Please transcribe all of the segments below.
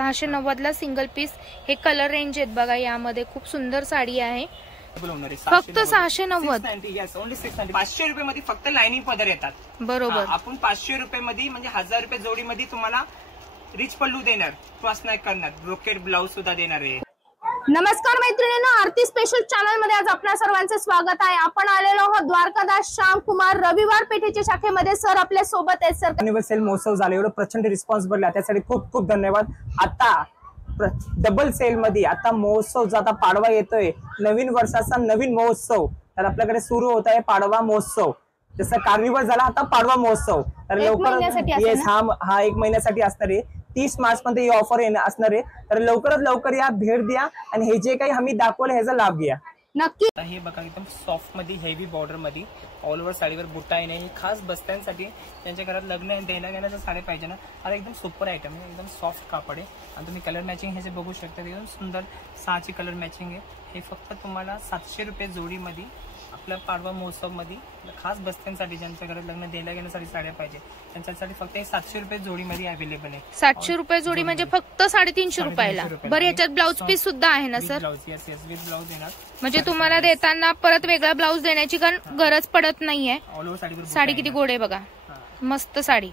690 ला single piece. हे colour range आहेत बघा. यामध्ये खूप सुंदर साडी आहे. फक्त 690. 500 रुपये मध्ये फक्त लाइनिंग पदर येतात. बरोबर. आपण 500 रुपये मध्ये म्हणजे 1000 रुपये जोडी मध्ये तुम्हाला रिच पल्लू देणार, क्रॉस नाही करणार, ब्रोकेड ब्लाउज सुद्धा देणार आहे. नमस्कार मैत्रिणींनो, आरती स्पेशल चॅनल मध्ये आज आपल्या सर्वांचे स्वागत आहे. आपण आलेलो आहोत द्वारकादास श्यामकुमार रविवार पेठेच्या शाखेमध्ये. सर आपल्या सोबत आहेत. सर कार्निवल सेल महोत्सव झाला, एवढं प्रचंड रिस्पॉन्स भेटला त्यासाठी खूप खूप धन्यवाद. आता डबल सेल मध्ये आता महोत्सव आता पाडवा येतोय, नवीन वर्षाचा नवीन महोत्सव. तर आपल्याकडे सुरू होत आहे पाडवा महोत्सव. जसं कार्निवल झाला आता पाडवा महोत्सव. तर लवकर हा 1 महिन्यासाठी असणार आहे. 30 मार्च मध्ये ही ऑफर असणार आहे. तर लवकरात लवकर या, भेट द्या आणि हे जे काही आम्ही दाखवलं ह्याचा लाभ घ्या नक्की. हे बघा एकदम सॉफ्ट मध्ये हेवी बॉर्डर मध्ये ऑल ओव्हर साडीवर बुट्टा येणे, ही खास बस्त्यांसाठी त्यांच्या घरात लग्न देण्या घेण्याचं साडी पाहिजे ना. आता एकदम सुपर आयटम आहे, एकदम सॉफ्ट कापड आहे. आणि तुम्ही कलर मॅचिंग हे जे बघू शकता एकदम सुंदर 6ची कलर मॅचिंग आहे. हे फक्त तुम्हाला 700 रुपये जोडीमध्ये आपल्या पाडवा महोत्सव मध्ये खास बस्त्यांसाठी ज्यांच्या घरात लग्न द्यायला घेण्यासाठी साड्या पाहिजे त्यांच्यासाठी फक्त 700 रुपये जोडीमध्ये अवेलेबल आहे. 700 रुपये जोडी म्हणजे फक्त 350 रुपयाला. बरं, याच्यात ब्लाउज पीस सुद्धा आहे ना सर? ब्लाउज विथ ब्लाउज येणार. म्हणजे तुम्हाला देताना परत वेगळा ब्लाउज देण्याची गरज पडत नाहीये. ऑल ओव्हर साडीवर साडी किती गोड आहे बघा. मस्त साडी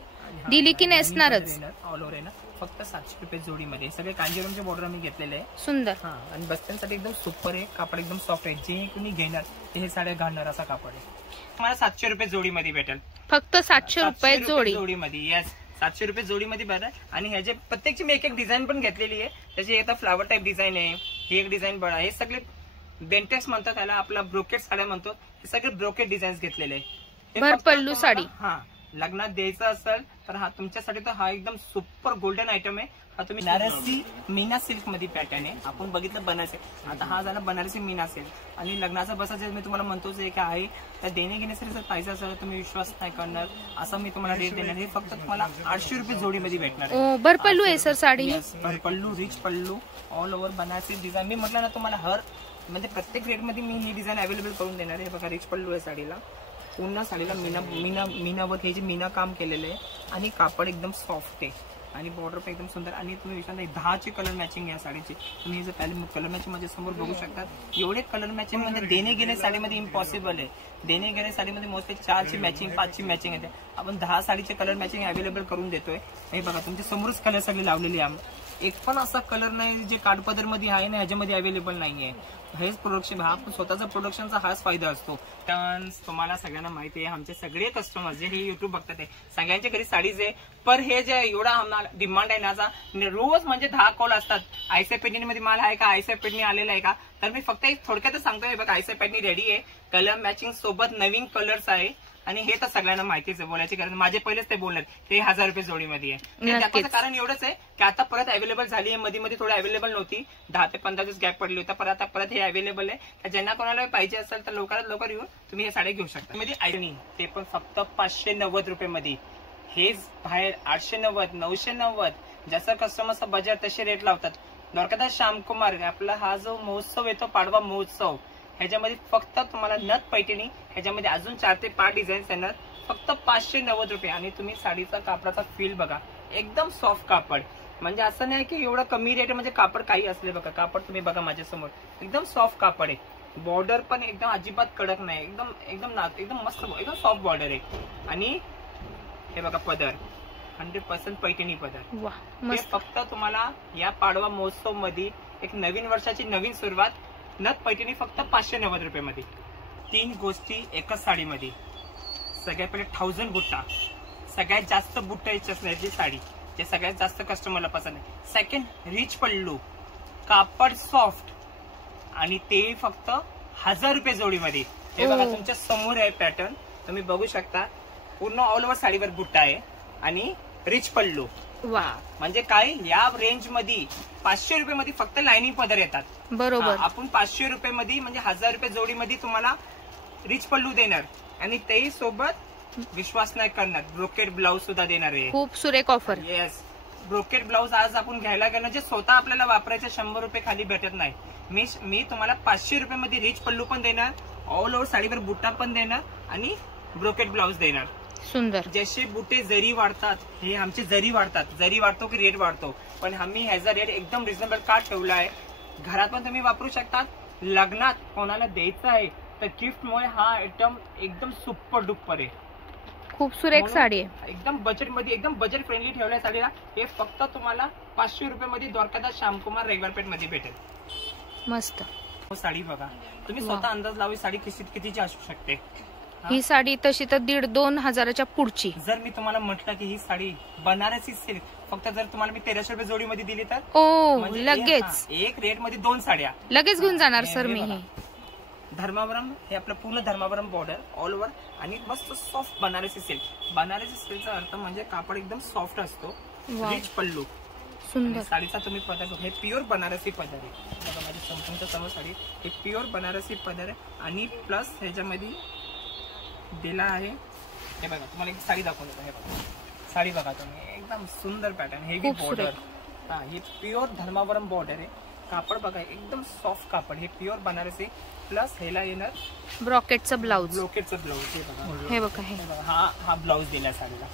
दिली की नेसणारच. ऑल ओव्हर आहे ना. फक्त 700 रुपये जोडीमध्ये सगळे कांजीवरमचे बॉर्डर आम्ही घेतलेले आहे. सुंदर. आणि बस्त्यांसाठी एकदम सुपर आहे. कापड एकदम सॉफ्ट आहे. जे कोणी घेणार ते हे साड्या घालणार असा कापड आहे. तुम्हाला 700 रुपये जोडीमध्ये भेटेल. फक्त 700 रुपये जोडीमध्ये. येस, 700 रुपये जोडीमध्ये भेटेल. आणि ह्याचे प्रत्येकची मी एक डिझाईन पण घेतलेली आहे. त्याची एकदा फ्लावर टाईप डिझाईन आहे, ही एक डिझाईन बघा. हे सगळे बेंटेक्स म्हणतात त्याला, आपला ब्रोकेट साड्या म्हणतो. हे सगळे ब्रोकेट डिझाईन्स घेतलेले आहे. भरपल्लू साडी. लग्नात द्यायचं असेल तर हा तुमच्यासाठी तर हा एकदम सुपर गोल्डन आयटम आहे. हा तुम्ही बनारसी मीना सिल्क मध्ये पॅटर्न आहे. आपण बघितलं बनारसी, आता हा झाला बनारसी मीना सिल्क. आणि लग्नाचा बसायचं मी तुम्हाला म्हणतोच एक आहे. तर देणे घेण्यासाठी जर पाहिजे असेल तर तुम्ही विश्वास नाही करणार असं मी तुम्हाला रेट देणार. हे फक्त तुम्हाला 800 रुपये जोडीमध्ये भेटणार आहे. भरपल्लू आहे सर साडी. भरपल्लू, रिच पल्लू, ऑल ओव्हर बनारसी डिझाईन. मी म्हटलं ना तुम्हाला हर म्हणजे प्रत्येक रेट मध्ये मी ही डिझाईन अवेलेबल करून देणार आहे. बघा, रिच पल्लू आहे साडीला. पूर्ण साडीला मीनावर हे जे मीना काम केलेलं आहे. आणि कापड एकदम सॉफ्ट आहे आणि बॉर्डर पण एकदम सुंदर. आणि तुम्ही विचारता 10ची कलर मॅचिंग या साडीची. तुम्ही जर पहिले कलर मॅचिंग मध्ये समोर बघू शकता. एवढे कलर मॅचिंग मध्ये देणे घेणे साडीमध्ये इम्पॉसिबल आहे. देणे घेणे साडीमध्ये मोस्टली 4ची मॅचिंग, 5ची मॅचिंग येते. आपण 10 साडीचे कलर मॅचिंग अवेलेबल करून देतोय. हे बघा, तुमच्या समोरच कलर सगळे लावलेले आहे. एक पण असा कलर नाही जे काठपदर मध्ये आहे ना ह्याच्यामध्ये अवेलेबल नाहीये. हेच प्रोडक्शन, हा स्वतःचा प्रोडक्शनचा हाच फायदा असतो. तर तुम्हाला सगळ्यांना माहिती आहे, आमचे सगळे कस्टमर जे हे युट्यूब बघतात आहे सगळ्यांच्या घरी साडीज आहे. पण हे जे एवढा आम्हाला डिमांड आहे ना, रोज म्हणजे 10 कॉल असतात. आयसे पेटणी मध्ये माल आहे का, आयसे पेटणी आलेला आहे का. तर मी फक्त एक थोडक्यातच सांगतोय. बघा, आयसे पेटणी रेडी आहे. कलर मॅचिंग सोबत नवीन कलर्स आहे. आणि हे तर सगळ्यांना माहितीच आहे, बोलायची गरज. माझे पहिलेच ते बोलणार ते 1000 रुपये जोडीमध्ये आहे. त्याचं कारण एवढंच आहे की आता परत अवेलेबल झाली आहे. मध्ये थोडी अवेलेबल नव्हती, 10 ते 15 दिवस गॅप पडली होता. पण आता परत हे अवेलेबल आहे. ज्यांना कोणाला पाहिजे असेल तर लवकरात लवकर येऊन तुम्ही हे साड्या घेऊ शकता. मध्ये आयरनी ते पण फक्त 590 रुपये मध्ये. हेच बाहेर 890, 990 जसं कस्टमरचं बजेट तसे रेट लावतात. द्वारकादास श्यामकुमार आपला हा जो महोत्सव येतो पाडवा महोत्सव, ह्याच्यामध्ये फक्त तुम्हाला नथ पैठणी, ह्याच्यामध्ये अजून 4 ते 5 डिझाईन्स येणार. फक्त 590 रुपये. आणि तुम्ही साडीचा कापडाचा फील बघा, एकदम सॉफ्ट कापड. म्हणजे असं नाही की एवढं कमी रेट म्हणजे कापड काही असले. बघा, कापड तुम्ही बघा माझ्यासमोर, एकदम सॉफ्ट कापड आहे. बॉर्डर पण एकदम अजिबात कडक नाही, एकदम मस्त, एकदम सॉफ्ट बॉर्डर आहे. आणि हे बघा पदर 100% पैठणी पदर. हे फक्त तुम्हाला या पाडवा महोत्सव मध्ये एक नवीन वर्षाची नवीन सुरुवात. नथ पैठणी फक्त 590 रुपये मध्ये. 3 गोष्टी एकच साडीमध्ये. सगळ्यात पहिले 1000 बुट्टा, सगळ्यात जास्त बुट्टा असण्याची साडी जे सगळ्यात जास्त कस्टमरला पसंत आहे. सेकंड, रिच पल्लू, कापड सॉफ्ट, आणि ते फक्त 1000 रुपये जोडीमध्ये. हे बघा, तुमच्या समोर आहे पॅटर्न, तुम्ही बघू शकता. पूर्ण ऑल ओव्हर साडीवर बुट्टा आहे आणि रिच पल्लू. म्हणजे काय, या रेंज मध्ये 500 रुपये मध्ये फक्त लाइनिंग पदर येतात. बरोबर. आपण 500 रुपये मध्ये म्हणजे 1000 रुपये जोडीमध्ये तुम्हाला रिच पल्लू देणार. आणि तेही सोबत विश्वास नाही करणार ब्रोकेड ब्लाउज सुद्धा देणार आहे. खूप सुरेख ऑफर. येस, ब्रोकेड ब्लाउज आज आपण घ्यायला गेलो जे स्वतः आपल्याला वापरायचं 100 रुपये खाली भेटत नाही. मी तुम्हाला 500 रुपये मध्ये रिच पल्लू पण देणार, ऑल ओव्हर साडीवर बुट्टा पण देणार आणि ब्रोकेड ब्लाउज देणार. सुंदर. जसे बुटे जरी वाढतात, हे आमचे जरी वाढतात, जरी वाढतो की रेट वाढतो, पण आम्ही ह्याचा रेट एकदम रिझनेबल का ठेवला आहे. घरात पण तुम्ही वापरू शकतात, लग्नात कोणाला द्यायचं आहे तर गिफ्टमुळे हा आयटम एकदम सुपर डुपर आहे. खूप सुरेख साडी आहे, एकदम बजेट मध्ये, एकदम बजेट फ्रेंडली ठेवल्या साडीला. हे फक्त तुम्हाला 500 रुपयामध्ये द्वारकादास श्यामकुमार रेगुलर पेठ मध्ये भेटेल. मस्त साडी बघा, तुम्ही स्वतः अंदाज लावा साडी कितीची असू शकते. ही साडी तशी तर 1,500-2 हजाराच्या पुढची. जर मी तुम्हाला म्हटलं की ही साडी बनारसी सिल्क, फक्त जर तुम्हाला मी 1300 रुपये जोडीमध्ये दिली तर म्हणजे लगेच एक रेट मध्ये 2 साड्या लगेच घेऊन जाणार सर मी. हे धर्मावरम, हे आपलं पूर्ण धर्मावरम बॉर्डर ऑल ओव्हर आणि मस्त सॉफ्ट बनारसी सिल्क. बनारसी सिल्कचा अर्थ म्हणजे कापड एकदम सॉफ्ट असतो, रिच पल्लू, सुंदर. साडीचा तुम्ही पदर, हे प्युअर बनारसी पदर आहे. बघा माझी संपूर्ण समोर साडी, हे प्युअर बनारसी पदर आहे आणि प्लस ह्याच्यामध्ये दिला आहे. हे बघा तुम्हाला एक साडी दाखवून देतो. हे बघा साडी बघा तुम्ही, एकदम सुंदर पॅटर्न, हेवी बॉर्डर. हा, हे प्युअर धर्मावरम बॉर्डर आहे. कापड बघा एकदम सॉफ्ट कापड, हे प्युअर बनारसी प्लस ह्याला येणार ब्रॉकेटचं ब्लाउज. ब्रॉकेटचं ब्लाउज. हे बघा, हे हा ब्लाउज दिला साडीला.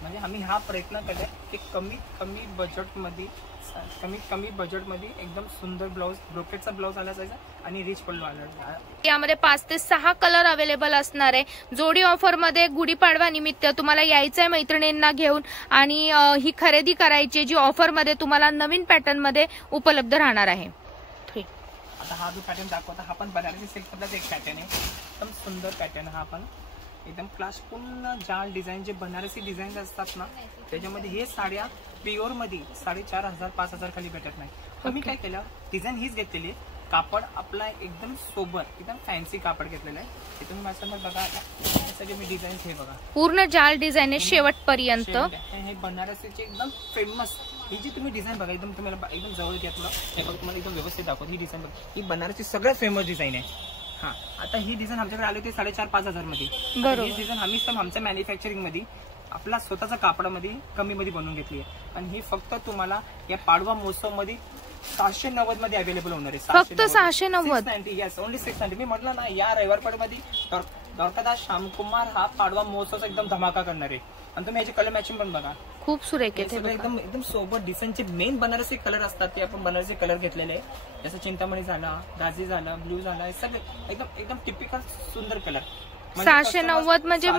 म्हणजे आम्ही हा प्रयत्न केलाय की कमीत कमी बजेटमध्ये एकदम सुंदर ब्लाउज, ब्रोकेटचा ब्लाउज आला जायचा आणि रिच पल्लू आला. यामध्ये 5 ते 6 कलर अवेलेबल असणार आहे. जोडी ऑफर मध्ये गुढीपाडवा निमित्त तुम्हाला यायचंय मैत्रिणींना घेऊन आणि ही खरेदी करायची जी ऑफर मध्ये तुम्हाला नवीन पॅटर्न मध्ये उपलब्ध राहणार आहे. आता हा जो पॅटर्न दाखवता हा पण बनारसी सिल्क मधलाच एक पॅटर्न आहे. एकदम सुंदर पॅटर्न हा पण, एकदम क्लास पूर्ण जाल डिझाईन, जे बनारसी डिझाईन असतात ना त्याच्यामध्ये हे साड्या प्युअर मध्ये 4,500-5,000 खाली भेटत नाही. आम्ही काय केलं, डिझाईन हीच घेतलेली, कापड आपला एकदम सोबर, एकदम फॅन्सी कापड घेतलेलं आहे. इथून माझ्यासमोर बघा सगळे मी डिझाईन, हे बघा पूर्ण जाल डिझाईन आहे शेवटपर्यंत. हे बनारसीचे एकदम फेमस, ही जी तुम्ही डिझाईन बघा, एकदम तुम्हाला एकदम जवळ घेतलं, हे बघा तुम्हाला एकदम व्यवस्थित दाखवतो. ही डिझाईन बघा, ही बनारसी सगळ्यात फेमस डिझाईन आहे. हा, आता ही डिझाईन आमच्याकडे आली होती 4,500-5,000 मध्ये. ही डिझाईन आम्ही आमच्या मॅन्युफॅक्चरिंग मध्ये आपला स्वतःचा कापडामध्ये कमी मध्ये बनवून घेतली आहे आणि ही फक्त तुम्हाला या पाडवा महोत्सव मध्ये 790 मध्ये अवेलेबल होणार आहे. फक्त 690. Yes, only 690. मी म्हटलं ना, या रविवारपेठ मध्ये द्वारकादास श्यामकुमार हा पाडवा महोत्सव एकदम धमाका करणार आहे. आणि तुम्ही याची कलर मॅचिंग पण बघा, खूप सुरेख आहे. एकदम सोबत डिझाईनचे मेन बनारसी कलर असतात ते आपण बनारसी कलर घेतलेले आहे. जसं चिंतामणी झाला, दाजी झाला, ब्ल्यू झाला, हे सगळे एकदम टिपिकल सुंदर कलर. 690 म्हणजे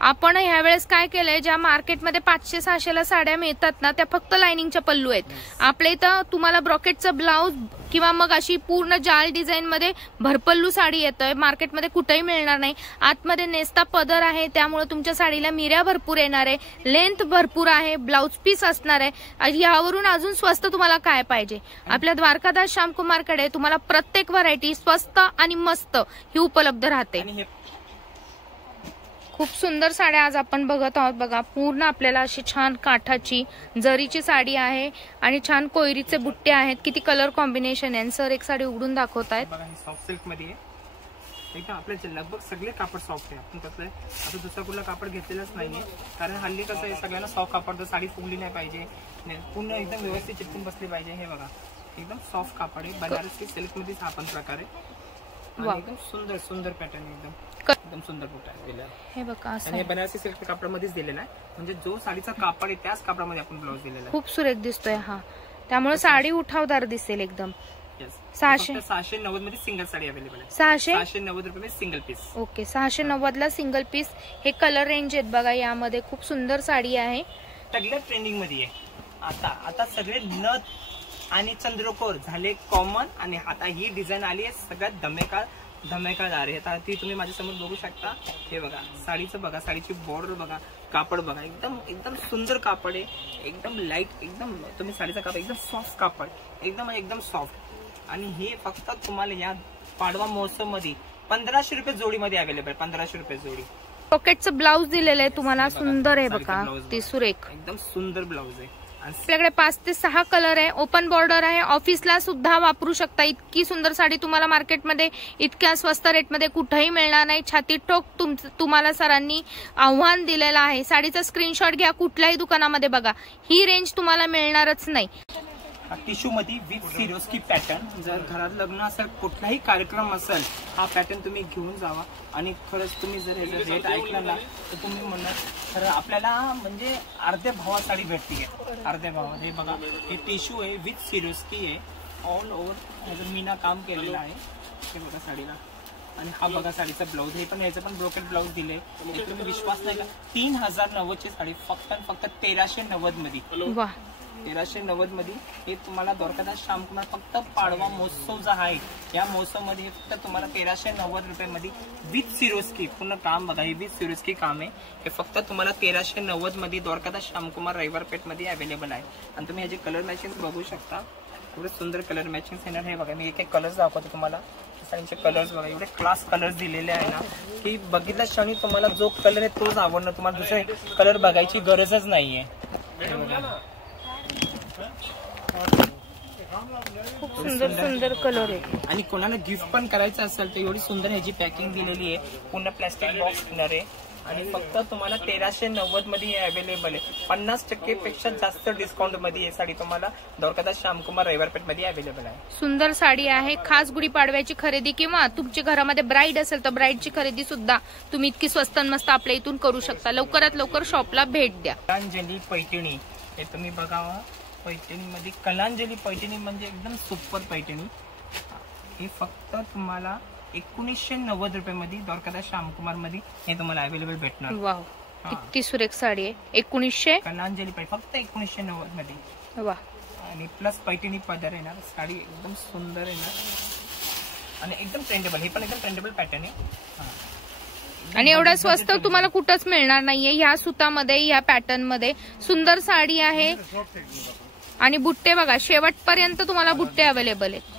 आपण ह्या वेळेस काय केलंय, ज्या मार्केटमध्ये 500-600 साड्या मिळतात ना त्या फक्त लाइनिंगच्या पल्लू आहेत. आपल्या इथं तुम्हाला ब्रॉकेटचं ब्लाउज किंवा मग अशी पूर्ण जाल डिझाईन मध्ये भरपल्लू साडी येतोय, मार्केटमध्ये कुठेही मिळणार नाही. आतमध्ये नेस्ता पदर आहे, त्यामुळे तुमच्या साडीला मिऱ्या भरपूर येणार आहे, लेंथ भरपूर आहे, ब्लाउज पीस असणार आहे. यावरून अजून स्वस्त तुम्हाला काय पाहिजे, आपल्या द्वारकादास श्यामकुमारकडे तुम्हाला प्रत्येक व्हरायटी स्वस्त आणि मस्त ही उपलब्ध राहते. खूप सुंदर साड्या आज आपण बघत आहोत. बघा पूर्ण आपल्याला अशी छान काठाची जरीची साडी आहे आणि छान कोयरीचे बुट्टे आहेत. किती कलर कॉम्बिनेशन आहे. सर एक साडी उघडून दाखवत आहेत. सॉफ्ट सिल्क मध्ये एकदम आपल्या लगभग सगळे कापड सॉफ्ट आहे. आपण कसं आहे, आता दुसरा कुठला कापड घेतलेलाच नाहीये, कारण हल्ली कसं आहे सगळ्यांना सॉफ्ट कापड, तर साडी फुगली नाही पाहिजे, पूर्ण एकदम व्यवस्थित चिटकून बसली पाहिजे. हे बघा एकदम सॉफ्ट कापड आहे, बनारसी सिल्क मध्ये हा पण प्रकार आहे. एकदम सुंदर सुंदर पॅटर्न, एकदम सुंदर दिलेला आहे. हे बघा आणि हे बनारसी सिल्क कापडामध्येच दिलेला आहे, म्हणजे जो साडीचा कापड आहे त्याच कापडामध्ये आपण ब्लाउज दिलेला आहे. खूप सुरेख दिसतोय हा, त्यामुळे साडी उठावदार दिसेल एकदम. 690 मध्ये सिंगल साडी अवेलेबल आहे. 690 रुपये सिंगल पीस. ओके, 690 ला सिंगल पीस. हे कलर रेंज आहेत बघा, यामध्ये खूप सुंदर साडी आहे. सगळ्या ट्रेंडिंग मध्ये आहे आता सगळे नथ आणि चंद्रकोर झाले कॉमन, आणि आता ही डिझाईन आली आहे सगळ्यात धमाकेदार आहे. आता ती तुम्ही माझ्या समोर बघू शकता. हे बघा साडीचं बघा, साडीची बॉर्डर बघा, कापड बघा, एकदम सुंदर कापड आहे, एकदम लाईट, एकदम तुम्ही साडीचा कापड एकदम सॉफ्ट कापड, एकदम सॉफ्ट. आणि हे फक्त तुम्हाला या पाडवा महोत्सव मध्ये 1500 रुपये जोडीमध्ये अवेलेबल. 1500 रुपये जोडी. पॉकेटचं ब्लाउज दिलेलं आहे तुम्हाला, सुंदर आहे बघा, ती सुरेख एकदम सुंदर ब्लाउज आहे. आपल्याकडे 5 ते 6 कलर आहे, ओपन बॉर्डर आहे, ऑफिसला सुद्धा वापरू शकता. इतकी सुंदर साडी तुम्हाला मार्केटमध्ये इतक्या स्वस्त रेटमध्ये कुठेही मिळणार नाही. छाती ठोक तुम्हाला सरांनी आव्हान दिलेलं आहे. साडीचा स्क्रीनशॉट घ्या, कुठल्याही दुकानामध्ये बघा, ही रेंज तुम्हाला मिळणारच नाही. टिश्यू मध्ये विथ सिरोस्की पॅटर्न. जर घरात लग्न असेल, कुठलाही कार्यक्रम असेल, हा पॅटर्न तुम्ही घेऊन जावा. आणि खरंच तुम्ही जर याचा रेट ऐकला ना तर तुम्ही म्हणणार खरं आपल्याला म्हणजे अर्ध्या भावात साडी भेटते. अर्ध्या भावात. हे बघा, हे टिश्यू आहे विथ सिरोस्की आहे, ऑल ओव्हर मीना काम केलेलं आहे. हे बघा साडीला. आणि हा बघा साडीचा ब्लाऊज. हे पण याचं पण ब्रोकेट ब्लाऊज दिले. तुम्ही विश्वास नाही का, 3090 ची साडी फक्त 1390 मध्ये. 1390 मध्ये हे तुम्हाला द्वारकादास श्यामकुमार फक्त पाडवा महोत्सव जो आहे या महोत्सव मध्ये हे फक्त तुम्हाला 1390 रुपयामध्ये विथ सिरोस्की पूर्ण काम. बघा, हे विथ सिरोस्की काम आहे. हे फक्त तुम्हाला 1390 मध्ये द्वारकादास श्यामकुमार रविवार पेठ मध्ये अवेलेबल आहे. आणि तुम्ही याचे कलर मॅचिंग बघू शकता. एवढे सुंदर कलर मॅचिंग येणार. हे बघा, मी एक एक कलर्स दाखवतो तुम्हाला. साडीचे कलर्स बघा, एवढे क्लास कलर्स दिलेले आहे ना की बघितल्या क्षणी तुम्हाला जो कलर आहे तोच आवडणार. तुम्हाला दुसरे कलर बघायची गरजच नाहीये. खूप सुंदर सुंदर कलर आहे. आणि कोणाला गिफ्ट पण करायचं असेल तर एवढी सुंदर ह्याची पॅकिंग दिलेली आहे. पूर्ण प्लास्टिक बॉक्स येणार आहे. आणि फक्त तुम्हाला 1390 मध्ये अवेलेबल आहे. 50% पेक्षा जास्त डिस्काउंट मध्ये ही साडी तुम्हाला द्वारकादास श्यामकुमार रविवार पेठ मध्ये अवेलेबल आहे. सुंदर साडी आहे. खास गुढीपाडव्याची खरेदी किंवा तुमच्या घरामध्ये ब्राईड असेल तर ब्राईडची खरेदी सुद्धा तुम्ही इतकी स्वस्त मस्त आपल्या इथून करू शकता. लवकरात लवकर शॉपला भेट द्या. कलांजली पैठणी हे तुम्ही बघावा. पैठणी मध्ये कलांजली पैठणी म्हणजे एकदम सुपर पैठणी. हे फक्त तुम्हाला 1990 रुपयामध्ये द्वारकादास श्यामकुमार मध्ये हे तुम्हाला अवेलेबल भेटणार. वाव, किती सुरेख साडी आहे. 1900 कलांजली फक्त 1990 मध्ये. वा. आणि प्लस पैठणी पदर येणार. साडी एकदम सुंदर येणार आणि एकदम ट्रेंडेबल. हे पण एकदम ट्रेंडेबल पॅटर्न आहे. आणि एवढा स्वस्त तुम्हाला कुठंच मिळणार नाहीये. ह्या सुतामध्ये, ह्या पॅटर्न मध्ये सुंदर साडी आहे. आणि बुट्टे बघा, शेवटपर्यंत तुम्हाला बुट्टे अवेलेबल आहेत.